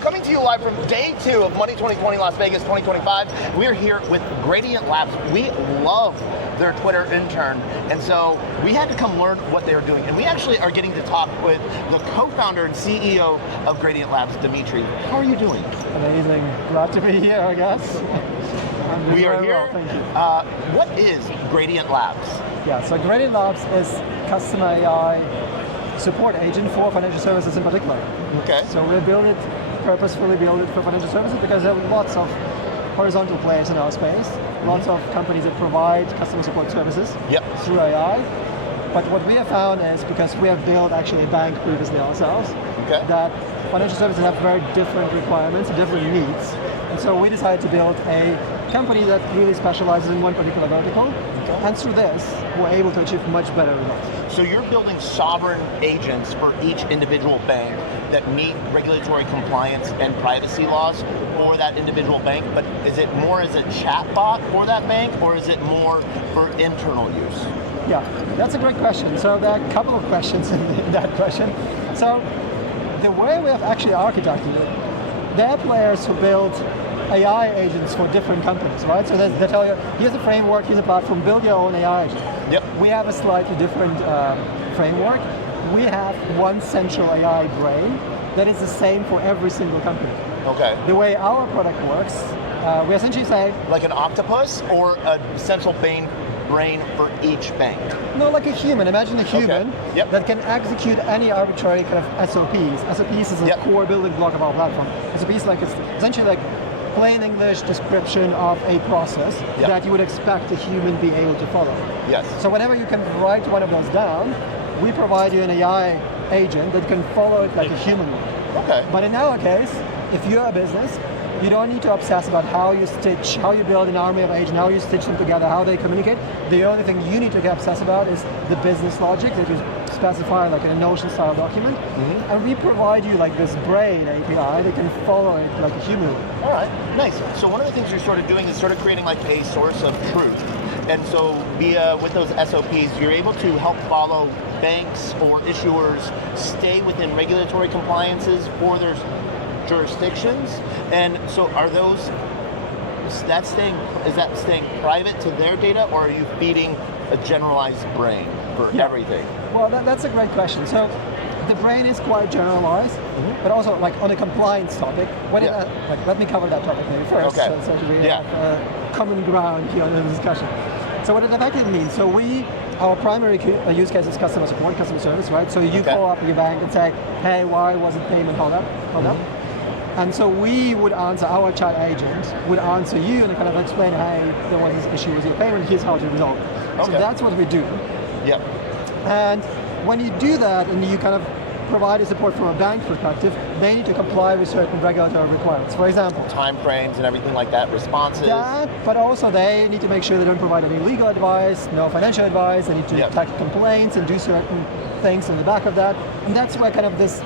Coming to you live from day 2 of Money 2020 Las Vegas 2025. We're here with Gradient Labs. We love their Twitter intern, and so we had to come learn what they're doing. And we actually are getting to talk with the co-founder and CEO of Gradient Labs, Dimitri. How are you doing? Amazing. Glad to be here, I guess. We are here. Well, thank you. What is Gradient Labs? Yeah, so Gradient Labs is customer AI support agent for financial services in particular. Okay. So we purposefully build it for financial services because there are lots of horizontal players in our space, lots of companies that provide customer support services through AI. But what we have found is, because we have built actually a bank previously ourselves, that financial services have very different requirements, different needs. And so we decided to build a company that really specializes in one particular vertical. And through this, we're able to achieve much better results. So you're building sovereign agents for each individual bank that meet regulatory compliance and privacy laws for that individual bank, but is it more as a chatbot for that bank, or is it more for internal use? Yeah, that's a great question. So there are a couple of questions in that question. So the way we have actually architected it, there are players who build AI agents for different companies, right? So they tell you, here's a framework, here's a platform, build your own AI agent. We have a slightly different framework. We have one central AI brain that is the same for every single company. Okay. The way our product works, we essentially say... Like an octopus, or a central brain for each bank? No, like a human. Imagine a human that can execute any arbitrary kind of SOPs. SOPs is a core building block of our platform. SOPs like essentially like plain English description of a process that you would expect a human be able to follow. Yes. So whenever you can write one of those down, we provide you an AI agent that can follow it like a human would. Okay. But in our case, if you're a business, you don't need to obsess about how you stitch, how you build an army of agents, how you stitch them together, how they communicate. The only thing you need to get obsessed about is the business logic that you specify like in a Notion style document. And we provide you like this brain API that can follow it like a human. All right, nice. So one of the things you're sort of doing is sort of creating like a source of truth. And so with those SOPs, you're able to help follow banks or issuers stay within regulatory compliances for their jurisdictions. And so is that staying private to their data, or are you feeding a generalized brain for everything? Well, that's a great question. So the brain is quite generalized, but also like on a compliance topic. Let me cover that topic maybe first, so we have common ground here in the discussion. So what it effectively means, so our primary use case is customer support, customer service, right? So you call up your bank and say, hey, why wasn't payment held up? And so we would answer, our chat agent would answer you and kind of explain, hey, there was this issue with your payment, here's how to resolve it. So that's what we do. And when you do that and you kind of provide a support from a bank perspective, they need to comply with certain regulatory requirements. For example, time frames and everything like that, responses. That, but also they need to make sure they don't provide any legal advice, no financial advice. They need to detect complaints and do certain things in the back of that. And that's where kind of this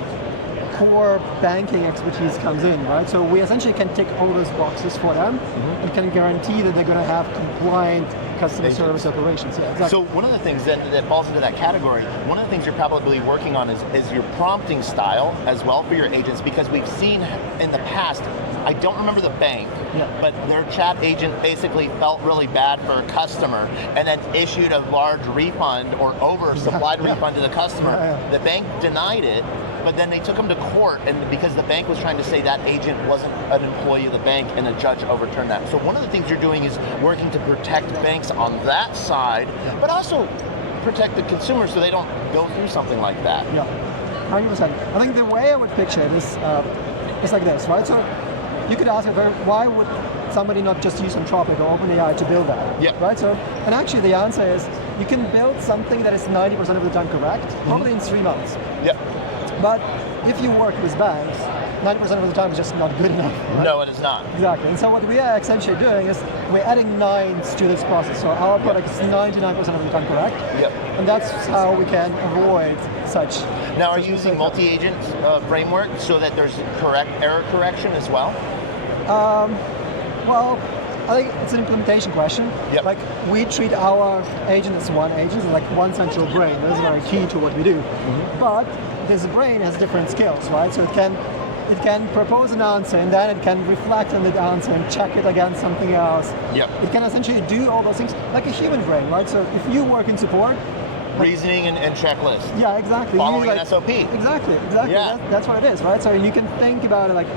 core banking expertise comes in, right? So we essentially can tick all those boxes for them and can guarantee that they're going to have compliant customer service operations. Yeah, exactly. So one of the things then that falls into that category, one of the things you're probably working on is your prompting style as well for your agents, because we've seen in the past, I don't remember the bank, but their chat agent basically felt really bad for a customer and then issued a large refund or oversupplied refund to the customer. The bank denied it, but then they took him to court, and because the bank was trying to say that agent wasn't an employee of the bank, and the judge overturned that. So one of the things you're doing is working to protect banks on that side, but also protect the consumers so they don't go through something like that. 100%. I think the way I would picture it is like this, right? So you could ask, why would somebody not just use Anthropic or OpenAI to build that? Right? So, and actually the answer is, you can build something that is 90% of the time correct, probably in 3 months. But if you work with banks, 90% of the time is just not good enough. Right? No, it is not. Exactly. And so what we are essentially doing is we're adding nines to this process. So our product is 99% of the time correct. And that's how we can avoid such. Now, are you using multi-agent framework so that there's error correction as well? Well, I think it's an implementation question. Yep. Like we treat our agent as one agent, like one central brain. That is very key to what we do. But this brain has different skills, right? So it can propose an answer and then it can reflect on that answer and check it against something else. Yep. It can essentially do all those things like a human brain, right? So if you work in support, reasoning and checklist. yeah, exactly. Following an SOP. Exactly. Yeah. That's what it is, right? So you can think about it like,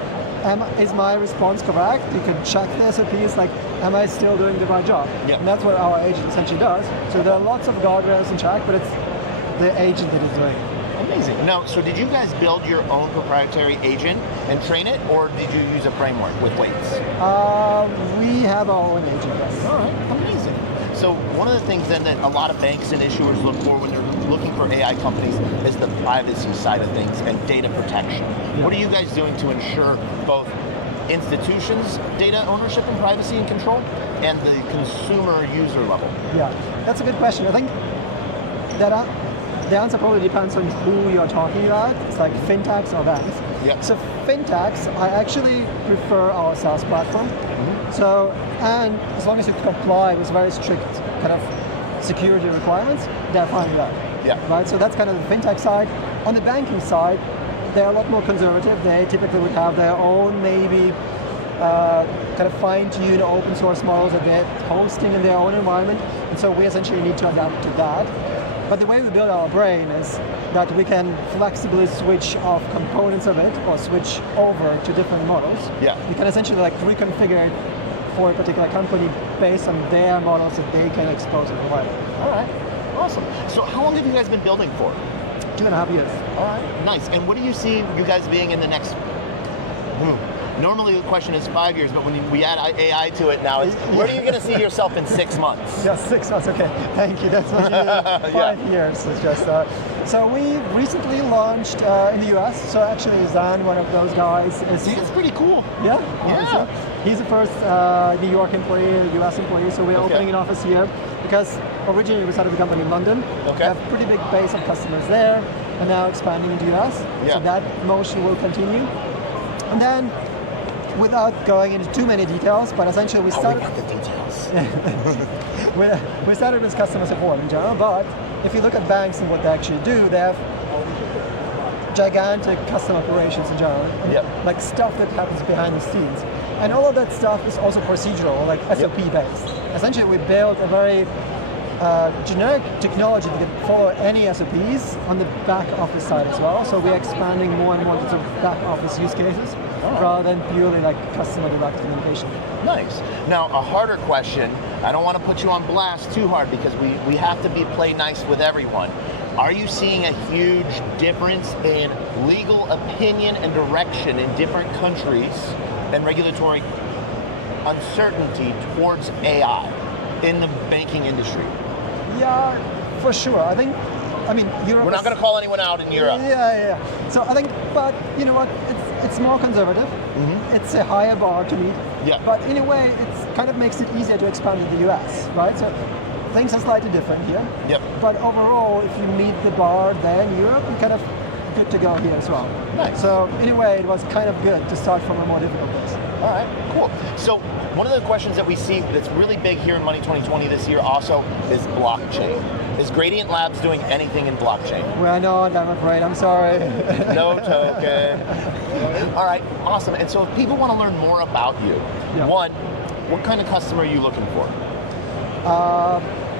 is my response correct? You can check the SOPs, like, am I still doing the right job? Yep. And that's what our agent essentially does. So there are lots of guardrails in check, but it's the agent that is doing it. Amazing. Now, so did you guys build your own proprietary agent and train it, or did you use a framework with weights? We have our own agent, yes. All right, amazing. So one of the things then that a lot of banks and issuers look for when they're looking for AI companies is the privacy side of things and data protection. Yeah. What are you guys doing to ensure both institutions' data ownership and privacy and control and the consumer user level? Yeah, that's a good question. I think that the answer probably depends on who you're talking about. It's like fintechs or banks. Yep. So fintechs, I actually prefer our SaaS platform. So, and as long as you comply with very strict kind of security requirements, they're fine with that. Yeah. Right. So that's kind of the fintech side. On the banking side, they're a lot more conservative. They typically would have their own maybe kind of fine-tune open source models that they're hosting in their own environment. And so we essentially need to adapt to that. But the way we build our brain is that we can flexibly switch off components of it or switch over to different models. Yeah. You can essentially like reconfigure it for a particular company based on their models that they can expose and provide. All right, awesome. So how long have you guys been building for? 2.5 years. All right, nice. And what do you see you guys being in the next, normally the question is 5 years, but when we add AI to it now, it's where are you going to see yourself in 6 months? Yeah, 6 months, okay. Thank you, that's much easier. 5 years is just, so we recently launched in the US, so actually Zan, one of those guys, is... See, that's pretty cool. Yeah? Yeah. He's the first New York employee, US employee, so we're opening an office here because originally we started the company in London. Okay. We have a pretty big base of customers there, and now expanding into US. Yeah. So that motion will continue. And then, without going into too many details, but essentially we started... we got the details. we started with customer support in general, but if you look at banks and what they actually do, they have gigantic custom operations in general, like stuff that happens behind the scenes. And all of that stuff is also procedural, like SOP based. Essentially, we built a very generic technology that can follow any SOPs on the back office side as well. So we're expanding more and more to back office use cases rather than purely like customer direct communication. Nice. Now, a harder question. I don't want to put you on blast too hard because we have to play nice with everyone. Are you seeing a huge difference in legal opinion and direction in different countries and regulatory uncertainty towards AI in the banking industry? Yeah, for sure. I mean, Europe. We're not going to call anyone out in Europe. Yeah. So I think, but you know what? It's more conservative. It's a higher bar to meet. Yeah. But in a way, it kind of makes it easier to expand in the US, right? So things are slightly different here. Yep. But overall, if you meet the bar there in Europe, you're kind of good to go here as well. Nice. So in a way, it was kind of good to start from a more difficult place. All right, cool. So one of the questions that we see that's really big here in Money 2020 this year also is blockchain. Is Gradient Labs doing anything in blockchain? We're not, I'm afraid. I'm sorry. No token. All right, awesome. And so if people want to learn more about you, one, what kind of customer are you looking for?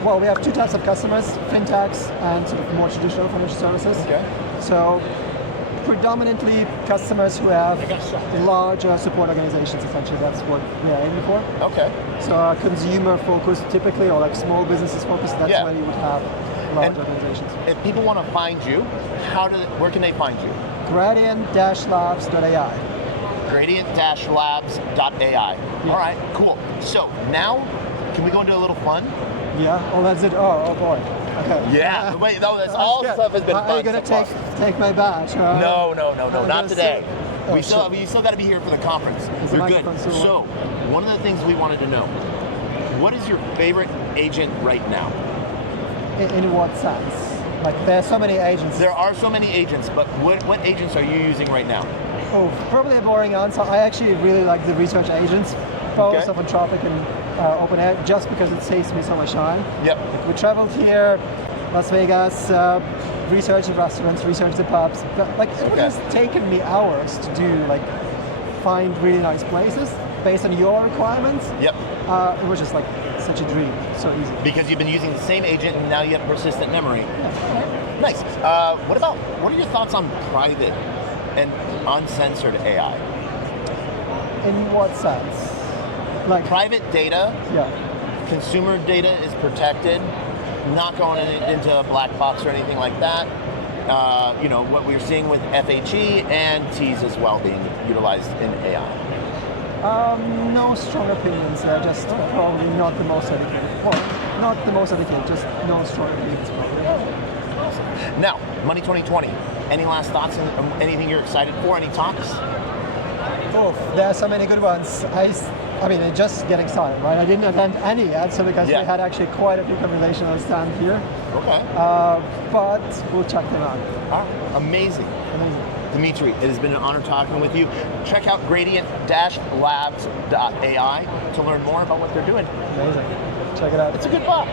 Well, we have two types of customers, fintechs and sort of more traditional financial services. Okay. So predominantly customers who have larger support organizations, essentially. That's what we are aiming for. Okay. So consumer focused typically, or like small businesses focused, that's where you would have large organizations. If people want to find you, where can they find you? Gradient-labs.ai. Gradient-labs.ai. All right, cool. So now, can we go into a little fun? Yeah, oh that's it. Oh boy. Okay. Yeah, wait, no, that's all stuff has been fun. Are you going to take my badge? No, not today. Oh, you still got to be here for the conference. You're good. So, one of the things we wanted to know, what is your favorite agent right now? In what sense? Like, there are so many agents. There are so many agents, but what agents are you using right now? Oh, probably a boring answer. I actually really like the research agents, both of Anthropic and OpenAI just because it saves me so much time. Yep. Like, we traveled here, Las Vegas, researched the restaurants, researched the pubs. But, like, it would have taken me hours to do, like, find really nice places based on your requirements. Yep. It was just like such a dream, so easy. Because you've been using the same agent and now you have persistent memory. Yeah. Nice. What are your thoughts on private and uncensored AI? In what sense? Like Private data, yeah. consumer data is protected, not going into a black box or anything like that. You know, what we're seeing with FHE and T's as well being utilized in AI. No strong opinions there, just probably not the most educated. Well, not the most educated, just no strong opinions probably. Awesome. Now, Money 2020, any last thoughts and anything you're excited for, any talks? Oh, there are so many good ones. I mean, I just get excited, right? I didn't attend any yet, so because we had actually quite a few conversational stands here. Okay. But we'll check them out. All right. Amazing. Dimitri, it has been an honor talking with you. Check out Gradient-labs.AI to learn more about what they're doing. Amazing. Check it out. It's a good book.